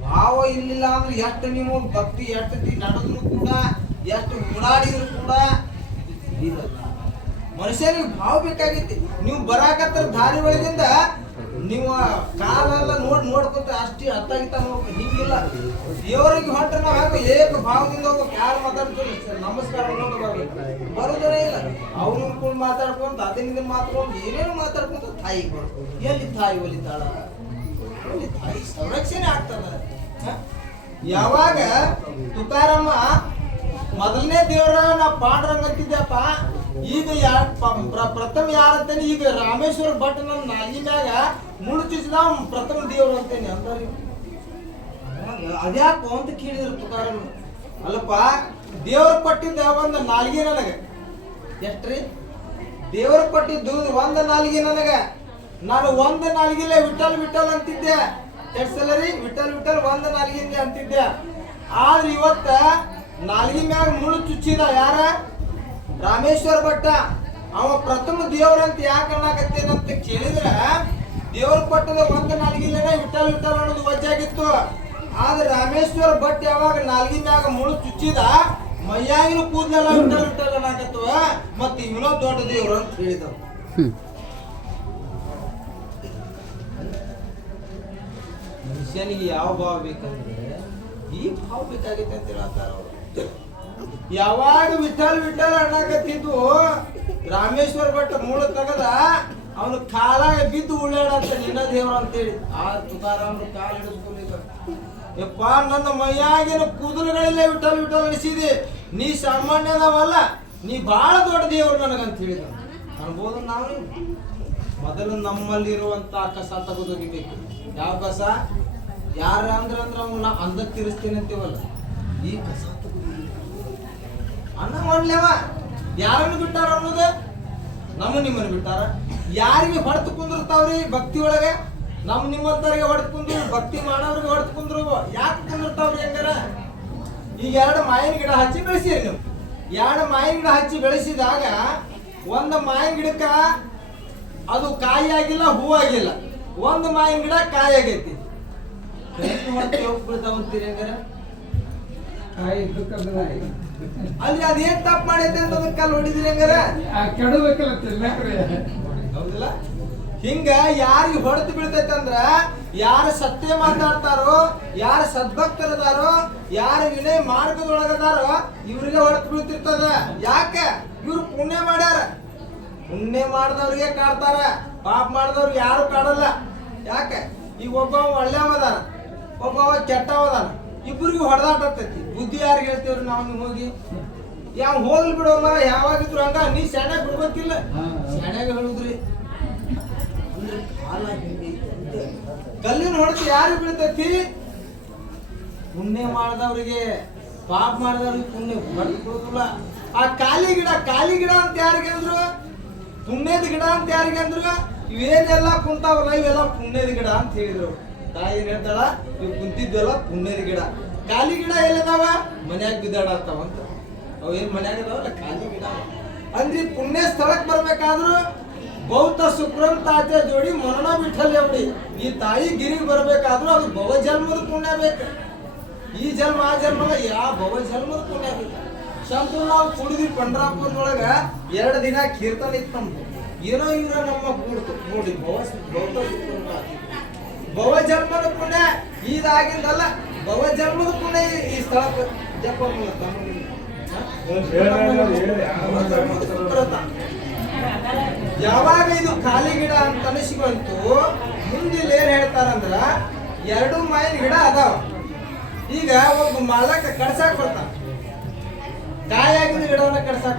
ಭಾವ ಇರ್ಲಿಲ್ಲ ಅಂದ್ರೆ ಎಷ್ಟು ನೀವು ಭಕ್ತಿ, ಎಷ್ಟು ನಡೆದ್ರು ಕೂಡ, ಎಷ್ಟು ಓಡಾಡಿದ್ರು ಕೂಡ ಮನುಷ್ಯನಿಗೆ ಭಾವ ಬೇಕಾಗೈತಿ. ನೀವು ಬರಾಕತ್ತರ ದಾರಿ ಒಳಗಿಂದ ನೀವು ಕಾಲೆಲ್ಲ ನೋಡ್ ನೋಡ್ಕೊತ ಅಷ್ಟೇ ಅತ್ತಾಗಿತ್ತ ನೋಡ್ಕೊಂಡು ಹಿಂಗಿಲ್ಲ. ದೇವರಿಗೆ ಹೊಟ್ಟೆ ನಾವು ಹಾಕೋ ಏಕ ಭಾವದಿಂದ ಹೋಗ್ಬೇಕು, ಯಾರು ಮಾತಾಡ್ತೀವಿ ನಮಸ್ಕಾರ ಬರೋದೇ ಇಲ್ಲ. ಅವ್ರನ್ನ ಕೂಡ ಮಾತಾಡ್ಕೊಂತ ಅದರಿಂದ ಮಾತಾಡ್ಕೊಂಡು ಏನೇನು ಮಾತಾಡ್ಕೊಂತ ತಾಯಿ ಎಲ್ಲಿ ತಾಯಿ ಒಲಿತಾಳ ತಾಯಿ ಸಂರಕ್ಷಣೆ ಆಗ್ತದ. ಯಾವಾಗ ತುಕಾರಮ್ಮ ಮೊದಲನೇ ದೇವರ ನಾ ಪಾಂಡುರಂಗ ಅಂತಿದ್ದೆಪ್ಪ ಈಗ ಪ್ರಥಮ ಯಾರಂತೇನೆ ಈಗ ರಾಮೇಶ್ವರ ಭಟ್ ನನ್ನ ನಾಲ್ಗಿ ಮ್ಯಾಗ ಮುಳು ಚುಚ್ಚಿದ ಪ್ರಥಮ ದೇವ್ರು ಅಂತೇನೆ ಅಂದ್ರಿ ಅದ್ಯಾಕೋ ಅಂತ ಕೇಳಿದ್ರು ತುಕಾರನು ಅಲ್ಲಪ್ಪ, ದೇವ್ರ ಕೊಟ್ಟಿದ್ದ ಒಂದು ನಾಲ್ಗೆ ನನಗೆ. ಎಷ್ಟ್ರಿ? ದೇವ್ರ ಕೊಟ್ಟಿದ್ದು ಒಂದು ನಾಲ್ಗೆ ನನಗ. ನಾನು ಒಂದು ನಾಲ್ಗಿಲೆ ವಿಠಲ್ ವಿಠಲ್ ಅಂತಿದ್ದೆ. ಎಷ್ಟು ರೀ ವಿಠಲ್ ವಿಠಲ್ ಒಂದು ನಾಲ್ಗಿಂದೆ ಅಂತಿದ್ದೆ. ಆದ್ರೆ ಇವತ್ತ ನಾಲ್ಗಿ ಮ್ಯಾಗ ಮುಳು ಚುಚ್ಚಿದ ಯಾರ? ರಾಮೇಶ್ವರ ಭಟ್ಟ ಅವ ಪ್ರಥಮ ದೇವ್ರ ಅಂತ ಯಾಕೆ ಅನ್ನಕತ್ತೇನಂತ ಕೇಳಿದ್ರ ದೇವ್ರ ಪಟ್ಟದ ಒಂದು ನಾಲ್ಗಿಲೇನೆ ವಿಠಲ್ ವಿಠಲ್ ಅನ್ನೋದು ವಜ್ಜಾಗಿತ್ತು. ಆದ್ರೆ ರಾಮೇಶ್ವರ ಭಟ್ ಯಾವಾಗ ನಾಲ್ಗಿ ಮ್ಯಾಗ ಮುಳು ಚುಚ್ಚಿದ ಮೈಯಾಗಿನ ಕೂದಲೆಲ್ಲ ವಿಠಲ್ ವಿಠಲ್ ಅನ್ನಕತ್ತವ ಮತ್ತೆ ಇವನೋ ದೊಡ್ಡ ದೇವ್ರು ಅಂತ ಹೇಳಿದವ. ಮನುಷ್ಯನಿಗೆ ಯಾವ ಭಾವ ಬೇಕಂದ್ರೆ ಈ ಭಾವ ಬೇಕಾಗಿತ್ತು ಅಂತ ಹೇಳ್ತಾರ ಅವ್ರು. ಯಾವಾಗ ವಿಠಲ್ ವಿಠಲ್ ಅನ್ನಕತ್ತಿದ್ದು ರಾಮೇಶ್ವರ ಭಟ್ ಮೂಳ ತಗದ ಅವನು ಕಾಲಾಗ ಬಿದ್ದು ಉಳ್ಳಾಡಂತ ನಿನ್ನ ದೇವ್ರ ಅಂತೇಳಿ ಆ ತುಕಾರಾಮ್ರು ಕಾಲ ಹಿಡಿಸ್ಕೊಂಡಿದ್ದ ಯಪ್ಪ, ನನ್ನ ಮೈಯಾಗಿನ ಕೂದಲುಗಳಲ್ಲೇ ವಿಠಲ್ ವಿಠಲ್ ನಡೆಸಿದಿ ನೀ ಸಾಮಾನ್ಯದವಲ್ಲ ನೀ ಬಹಳ ದೊಡ್ಡ ದೇವ್ರು ನನಗಂತ ಹೇಳಿದ. ಅನ್ಬೋದು ನಾವು? ಮೊದಲು ನಮ್ಮಲ್ಲಿರುವಂತ ಕಸ ತೆಗೆದೊಗಿಬೇಕು. ಯಾವ ಕಸ? ಯಾರ ಅಂದ್ರ ಅಂದ್ರ ಅವನ್ನ ಅಂದ ತಿರ್ಸ್ತೀನಿ ಅಂತೀವಲ್ಲ, ಈ ಕಸ. ಅನ್ನ ಮಾಡ್ಲೇವ? ಯಾರನ್ನು ಬಿಟ್ಟಾರ ಅನ್ನೋದು? ನಮ್ಮ ನಿಮ್ಮನ್ನು ಬಿಟ್ಟಾರ. ಯಾರಿಗೆ ಹೊಡೆದು ಕುಂದಿರ್ತಾವ್ರಿ ಭಕ್ತಿ ಒಳಗೆ? ನಮ್ ನಿಮ್ಮಂತವ್ರಿಗೆ ಹೊಡೆದು ಕುಂದ್ರು ಭಕ್ತಿ ಮಾಡೋರಿಗೆ ಹೊಡೆದು ಕುಂದ್ರು. ಯಾಕೆ ಕುಂದಿರ್ತಾವ್ರಿ ಹೆಂಗಾರ? ಈಗ ಎರಡು ಮಾಯಿನ ಗಿಡ ಹಚ್ಚಿ ಬೆಳೆಸಿರಿ ನೀವು. ಎರಡು ಮಾಯಿನ ಗಿಡ ಹಚ್ಚಿ ಬೆಳೆಸಿದಾಗ ಒಂದು ಮಾಯಿನ ಗಿಡಕ್ಕ ಅದು ಕಾಯಿ ಆಗಿಲ್ಲ ಹೂ ಆಗಿಲ್ಲ. ಒಂದು ಮಾಯಿನ ಗಿಡ ಕಾಯಿ ಆಗೈತಿ. ಕಾಯಿ ಅಲ್ಲಿ ಅದೇನ್ ತಪ್ಪು ಮಾಡೈತೆ ಅಂತ ಅದಕ್ಕೆ ಕಲ್ಲು ಹೊಡಿದ್ರಿ ಹಂಗಾರ? ಕೆಡಬೇಕಲ್ಲ ಹೌದಿಲ್ಲ? ಹಿಂಗ ಯಾರಿಗೆ ಹೊಡೆದು ಬೀಳ್ತೈತೆ ಅಂದ್ರ ಯಾರು ಸತ್ಯ ಮಾತಾಡ್ತಾರೋ ಯಾರು ಸದ್ಭಕ್ತರದಾರೋ ಯಾರು ವಿನಯ ಮಾರ್ಗದೊಳಗದಾರೋ ಇವ್ರಿಗೆ ಹೊಡೆದು ಬೀಳ್ತಿರ್ತದ. ಯಾಕೆ? ಇವ್ರು ಪುಣ್ಯ ಮಾಡ್ಯಾರ. ಪುಣ್ಯ ಮಾಡಿದವ್ರಿಗೆ ಕಾಡ್ತಾರ. ಪಾಪ ಮಾಡಿದವ್ರು ಯಾರು ಕಾಡಲ್ಲ. ಯಾಕೆ? ಈಗ ಒಬ್ಬ ಒಳ್ಳೆಯವದಾನ ಒಬ್ಬವ ಕೆಟ್ಟವದಾನ ಇಬ್ಬರಿಗೂ ಹೊಡೆದಾಟತ್ತೈತಿ ಬುದ್ಧಿ ಯಾರು ಹೇಳ್ತೇವ್ರಿ ನಾವು ಹೋಗಿ? ಯಾವ ಹೋಗ್ಲಿ ಬಿಡೋ ಮರ ಯಾವಾಗಿದ್ರು ಹಂಗ ನೀ ಶಾಣ್ಯಾಗ ಬಿಡ್ಬೇಕಿಲ್ಲ. ಶಾಣ್ಯಾಗ ಹೇಳುದ್ರಿ ಅಂದ್ರೆ ಕಾಲ. ಕಲ್ಲಿನ ಹೊಡೆದು ಯಾರು ಬೀಳ್ತೈತಿ? ಪುಣ್ಯ ಮಾಡಿದವ್ರಿಗೆ ಪಾಪ ಮಾಡಿದವ್ರಿಗೆ ಪುಣ್ಯ ಹೊಡೆದು ಬೀಳೋದಿಲ್ಲ ಆ ಕಾಲಿ ಗಿಡ ಕಾಲಿ ಗಿಡ ಅಂತ ಯಾರಿಗೆ ಅಂದ್ರು? ಪುಣ್ಯದ ಗಿಡ ಅಂತ ಯಾರಿಗೆ ಅಂದ್ರು? ಇವೇನೆಲ್ಲ ಕುಂತಾವಲ್ಲ ಇವೆಲ್ಲ ಪುಣ್ಯದ ಗಿಡ ಅಂತ ಹೇಳಿದ್ರು. ತಾಯಿ ಏನ್ ಹೇಳ್ತಾಳ ನೀವು ಕುಂತಿದ್ವೆಲ್ಲ, ಪುಣ್ಯದ ಗಿಡ. ಖಾಲಿ ಗಿಡ ಎಲ್ಲದಾವ? ಮನ್ಯಾಗ ಬಿದ್ದಾಡತ್ತಾವ ಅಂತ. ಅವ್ ಏನ್ ಮನ್ಯಾಗ ಅದಾವಲ್ಲ, ಖಾಲಿ ಗಿಡ. ಅಂದ್ರೆ ಪುಣ್ಯ ಸ್ಥಳಕ್ಕೆ ಬರ್ಬೇಕಾದ್ರು ಬೌದ್ಧ ಸುಕ್ರಂ ತಾತೆ ಜೋಡಿ ಮರಣ ಬಿಠಲ್ ಎವಡಿ ಈ ತಾಯಿ ಗಿರಿ ಬರ್ಬೇಕಾದ್ರು ಅದು ಭವ ಜನ್ಮದ ಪುಣ್ಯ ಬೇಕು. ಈ ಜನ್ಮ, ಆ ಜನ್ಮ ಯಾವ ಭವ ಜನ್ಮದ ಪುಣ್ಯ ಬೇಕು. ಸಂಪೂರ್ಣ ನಾವು ಕುಡಿದ್ವಿ ಪಂಡ್ರಾಪುರದೊಳಗ ಎರಡು ದಿನ ಕೀರ್ತನ ಇತ್ತು ನಮ್ದು. ಏನೋ ಇವ್ರ ನಮ್ಮ ಕೂಡ್ತು ನೋಡಿ ಭವ ಬೌದ್ಧ ಸುಕ್ರಂ. ಭವ ಜನ್ಮದ ಪುಣ್ಯ ಇದಾಗಿಂದಲ್ಲ ಭವ ಜನ್ಮದ ಪುಣ್ಯ ಈ- ಸ್ಥಳಕ್ಕೆ ಜಪ. ಯಾವಾಗ ಇದು ಖಾಲಿ ಗಿಡ ಅಂತ ಅನಿಸ್ಕೊಂತು ಮುಂದೆ ಇಲ್ಲಿ ಏನ್ ಹೇಳ್ತಾರಂದ್ರ ಎರಡು ಮಾಯಿನ ಗಿಡ ಅದಾವ. ಈಗ ಒಬ್ಬ ಮಾಲಕ ಕಡ್ಸಾಕ್ ಬರ್ತಾನ. ಕಾಯಾಗಿದ ಗಿಡವನ್ನ ಕಡ್ಸಾಕ್.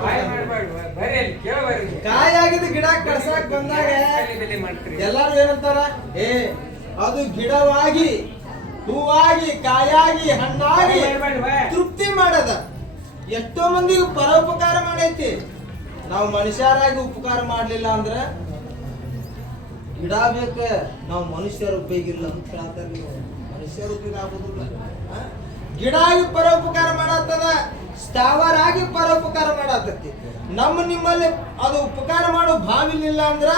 ಕಾಯಾಗಿದ ಗಿಡ ಕಡ್ಸಾಕ್ ಬಂದಾಗ ಎಲ್ಲಾರು ಏನಂತಾರ? ಏ ಅದು ಗಿಡವಾಗಿ ಹೂವಾಗಿ ಕಾಯಾಗಿ ಹಣ್ಣಾಗಿ ತೃಪ್ತಿ ಮಾಡದ. ಎಷ್ಟೋ ಮಂದಿಗೆ ಪರೋಪಕಾರ ಮಾಡೈತಿ. ನಾವು ಮನುಷ್ಯರಾಗಿ ಉಪಕಾರ ಮಾಡಲಿಲ್ಲ ಅಂದ್ರೆ ಗಿಡ ಬೇಕ ನಾವು ಮನುಷ್ಯರ ಉಪಯೋಗಿಲ್ಲ ಅಂತ ಹೇಳ್ತಾರೆ ನೀವು. ಮನುಷ್ಯರ ಉಪಯೋಗ ಆಗೋದಿಲ್ಲ? ಗಿಡ ಆಗಿ ಪರೋಪಕಾರ ಮಾಡತ್ತದ ಸ್ಥಾವರ ಆಗಿ ಪರೋಪಕಾರ ಮಾಡತ್ತತಿ. ನಮ್ಮ ನಿಮ್ಮಲ್ಲಿ ಅದು ಉಪಕಾರ ಮಾಡೋ ಭಾವಿಲಿಲ್ಲ ಅಂದ್ರ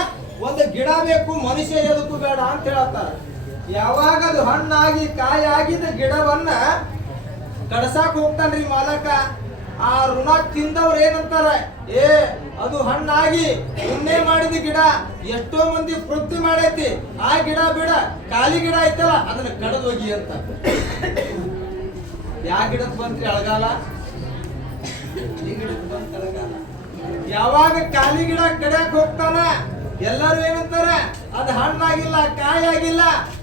ಒಂದು ಗಿಡ ಬೇಕು ಮನುಷ್ಯ ಎದಕ್ಕೂ ಬೇಡ ಅಂತ ಹೇಳತ್ತಾರ ಯಾವಾಗ ಅದು ಹಣ್ಣಾಗಿ ಕಾಯಿ ಆಗಿದ ಗಿಡವನ್ನ ಕಡಸಾಕ್ ಹೋಗ್ತಾನ್ರಿ ಮಾಲಕ. ಆ ಋಣ ತಿಂದವ್ರು ಏನಂತಾರ? ಏ, ಅದು ಹಣ್ಣಾಗಿ ಉಣ್ಣೆ ಮಾಡಿದ ಗಿಡ ಎಷ್ಟೋ ಮಂದಿ ವೃತ್ತಿ ಮಾಡೈತಿ. ಆ ಗಿಡ ಬಿಡ, ಖಾಲಿ ಗಿಡ ಐತಲ್ಲ, ಅದನ್ನ ಕಡದ್ ಹೋಗಿ ಅಂತ. ಯಾವ ಗಿಡಕ್ ಬಂತ್ರಿ ಅಳಗಾಲ. ಯಾವಾಗ ಖಾಲಿ ಗಿಡ ಕಡ್ಯಾಕ್ ಹೋಗ್ತಾನ? ಎಲ್ಲರೂ ಏನಂತಾರೆ? ಅದು ಹಣ್ಣಾಗಿಲ್ಲ ಕಾಯಿ ಆಗಿಲ್ಲ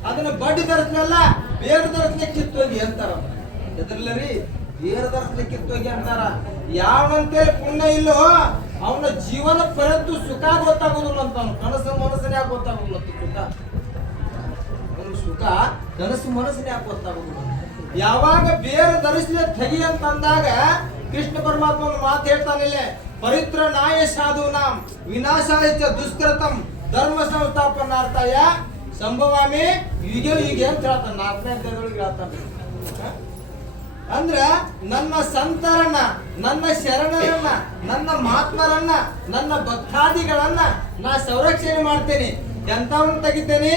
ಅದನ್ನ ಬಡ್ಡಿ ತರಿಸ್ನಲ್ಲ, ಬೇರೆ ತರಸ್ನೆ ಕಿತ್ತೋಗಿ ಅಂತಾರ ಎದ್ರಲ್ಲ ರೀ, ಬೇರೆ ತರಸ್ನೆ ಕಿತ್ತೋಗಿ ಅಂತಾರ. ಯಾವಂತೆ ಪುಣ್ಯ ಇಲ್ಲೋ, ಅವನ ಜೀವನ ಪರ್ಯಂತ ಸುಖ ಗೊತ್ತಾಗೋದಿಲ್ಲ ಅಂತ ಅವ್ನು. ಕನಸು ಮನಸ್ಸನ್ನೇ ಯಾಕೆ ಗೊತ್ತಾಗೋದಿಲ್ಲ ಸುಖ. ಅವನ ಸುಖ ಕನಸು ಮನಸ್ಸಿನ ಯಾಕೆ ಗೊತ್ತಾಗೋದಿಲ್ಲ. ಯಾವಾಗ ಬೇರೆ ಧರಿಸಿದ ತೆಗಿ ಅಂತಂದಾಗ, ಕೃಷ್ಣ ಪರಮಾತ್ಮ ಮಾತು ಹೇಳ್ತಾನಿಲ್ಲ ಪರಿತ್ರ ನಾಯ ಸಾಧು ನಾಮ್ ವಿನಾಶಾಯ ಚ ದುಷ್ಕೃತಂ ಧರ್ಮ ಸಂಸ್ಥಾಪನಾರ್ಥಯ. ಸಂಭವಾಮಿ ಯುಗ ಯುಗೆ ಅಂತ ಹೇಳ್ತಾನೆ, ನಾಲ್ಕನೇ ಅಧ್ಯಾಯದೊಳಗೆ ಹೇಳ್ತಾನೆ. ಅಂದ್ರೆ ನನ್ನ ಸಂತರನ್ನ, ನನ್ನ ಶರಣರನ್ನ, ನನ್ನ ಮಹಾತ್ಮರನ್ನ, ನನ್ನ ಭಕ್ತಾದಿಗಳನ್ನ ನಾ ಸಂರಕ್ಷಣೆ ಮಾಡ್ತೇನೆ. ಎಂತವನ್ನ ತೆಗಿತೇನೆ?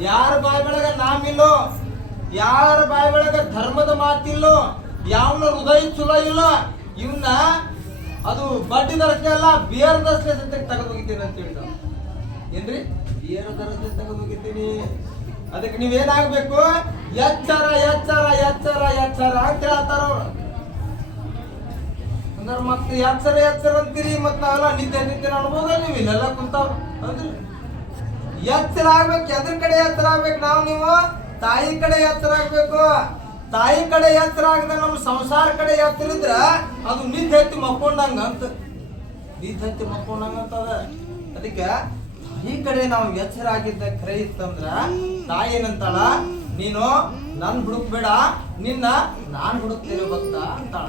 ಯಾರ ಬಾಯಿ ಒಳಗ ನಾಮಿಲ್ಲೋ, ಯಾರ ಬಾಯಿ ಒಳಗ ಧರ್ಮದ ಮಾತಿಲ್ಲೋ, ಯಾವನ ಹೃದಯ ಚಲೋ ಇಲ್ಲೋ ಇವನ್ನ ಅದು ಬಡ್ಡಿ ದರಕ್ಕೆ ಅಲ್ಲ ಬೇರೆ ದರಕ್ಕೆ ಜೊತೆಗೆ ತೆಗೆದು ಹೋಗಿದ್ದೀನಿ ಅಂತ ಹೇಳಿದ. ಏನ್ರಿ? ಬಿಯರ್ ದರಕ್ಕೆ ತಗೊಂಡೋಗಿದ್ದೀನಿ ಅದಕ್ಕೆ ನೀವೇನಾಗ್ಬೇಕು? ಎಚ್ಚರ ಎಚ್ಚರ ಎಚ್ಚರ ಎಚ್ಚರ ಅಂತ ಹೇಳ್ತಾರ ಅವ್ರು. ಅಂದ್ರೆ ಮತ್ತೆ ಎಚ್ಚರ ಎಚ್ಚರ ಅಂತೀರಿ, ಮತ್ತೆ ನಾವೆಲ್ಲ ನಿದ್ದೆ ನಿದ್ದೆ ಅನ್ಬೋದ ನೀವು, ಇಲ್ಲೆಲ್ಲ ಕುಂತಾವ್. ಅಂದ್ರಿ ಎಚ್ಚರ ಆಗ್ಬೇಕು ಎದ್ರ ಕಡೆ ಎಚ್ಚರ ಆಗ್ಬೇಕು ನಾವು ನೀವು. ತಾಯಿ ಕಡೆ ಎಚ್ಚರ ಆಗ್ಬೇಕು. ತಾಯಿ ಕಡೆ ಎತ್ತರ ಆಗದ ನಮ್ಮ ಸಂಸಾರ ಕಡೆ ಎತ್ತರಿದ್ರ ಅದು ನಿದ್ದೆ ಹತ್ತಿ ಮಕ್ಕೊಂಡಂಗ ಅಂತ. ನಿದ್ದೆ ಹತ್ತಿ ಮಕ್ಕೊಂಡಂಗ ಅಂತದ ಅದಕ್ಕೆ ತಾಯಿ ಕಡೆ ನಾವು ಎಚ್ಚರ ಆಗಿದ್ದ ಕರೆ ಇತ್ತಂದ್ರ ತಾಯಿ ಏನಂತಾಳ ನೀನು ನನ್ ಹುಡುಕ್ಬೇಡ, ನಿನ್ನ ನಾನ್ ಹುಡುಕ್ತೇನೆ ಭಕ್ತ ಅಂತಾಳ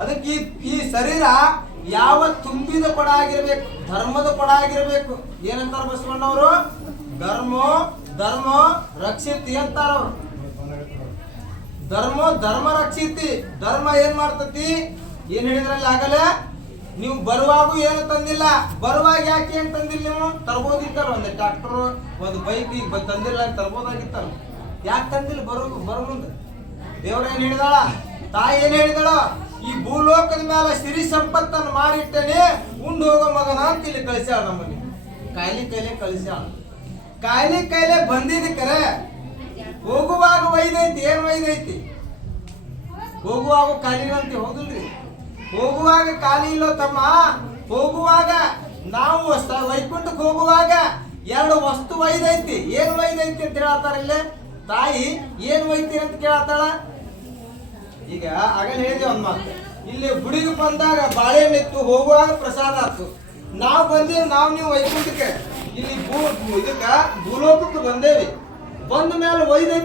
ಅದಕ್ಕೆ ಈ ಈ ಶರೀರ ಯಾವ ತುಂಬಿದ ಕೊಡ ಆಗಿರ್ಬೇಕು, ಧರ್ಮದ ಕೊಡ ಆಗಿರ್ಬೇಕು. ಏನಂತಾರ ಬಸವಣ್ಣವರು? ಧರ್ಮ ಧರ್ಮ ರಕ್ಷಿತಿ ಅಂತಾರ ಧರ್ಮ ಧರ್ಮ ರಕ್ಷಿತಿ. ಧರ್ಮ ಏನ್ ಮಾಡ್ತತಿ? ಏನ್ ಹೇಳಿದ್ರಲ್ಲಿ ಆಗಲ್ಲ ನೀವು ಬರುವಾಗೂ ಏನು ತಂದಿಲ್ಲ? ಬರುವಾಗ ಯಾಕೆ ಏನ್ ತಂದಿಲ್ಲ ನೀವು? ತರ್ಬೋದಿತ್ತಲ್ಲ ಒಂದು ಟ್ರಾಕ್ಟರ್ ಒಂದು ಬೈಕ್ ಈಗ ತಂದಿಲ್ಲ ತರ್ಬೋದಾಗಿತ್ತಲ್ಲ. ಯಾಕೆ ತಂದಿಲ್ಲ? ಬರು ಬರು ಮುಂದೆ. ದೇವ್ರ ಏನ್ ಹೇಳಿದಾಳ? ತಾಯಿ ಏನ್ ಹೇಳಿದಾಳ? ಈ ಭೂಲೋಕದ ಮೇಲೆ ಸಿರಿ ಸಂಪತ್ತನ್ನು ಮಾರಿಟ್ಟನೆ, ಉಂಡು ಹೋಗೋ ಮಗನ ಅಂತ ಇಲ್ಲಿ ಕಳಿಸ್ಯಾಳ ನಮ್ಮಲ್ಲಿ. ಕಾಯಿಲೆ ಕೈಲಿ ಕಳಿಸ್ಯಾಳ. ಕಾಯಿಲೆ ಕಾಯಿಲೆ ಬಂದಿದ್ದು ಕರೆ. ಹೋಗುವಾಗ ಒಯ್ದೈತಿ, ಏನ್ ಒಯ್ದೈತಿ? ಹೋಗುವಾಗ ಖಾಲಿ ಅಂತ ಹೋಗಲ್ರಿ ಹೋಗುವಾಗ ಖಾಲಿ ಇಲ್ಲೋ ತಮ್ಮ. ಹೋಗುವಾಗ ನಾವು ವೈಕುಂಠಕ್ಕೆ ಹೋಗುವಾಗ ಎರಡು ವಸ್ತು ಒಯ್ದೈತಿ. ಏನ್ ಒಯ್ದೈತಿ ಅಂತ ಹೇಳತ್ತಾರ ಇಲ್ಲ? ತಾಯಿ, ಏನ್ ಒಯ್ತೀರಿ ಅಂತ ಕೇಳತ್ತಾಳ? ಈಗ ಆಗಲೇ ಹೇಳಿದ್ವಿ ಒಂದ್ ಮಾತು. ಇಲ್ಲಿ ಗುಡಿಗೆ ಬಂದಾಗ ಬಾಳೆಹಣ್ಣಿತ್ತು ಹೋಗುವಾಗ ಪ್ರಸಾದ ಆಯ್ತು ನಾವು ಬಂದೇವಿ ನಾವು ನೀವು ವೈಕುಂಠಕ್ಕೆ. ಇಲ್ಲಿ ಭೂ ಇದಕ್ಕೆ ಭೂಲೋಕಕ್ಕೆ ಬಂದೇವಿ. ಬಂದ ಮೇಲೆ ಒಯ್ದೈತೆ.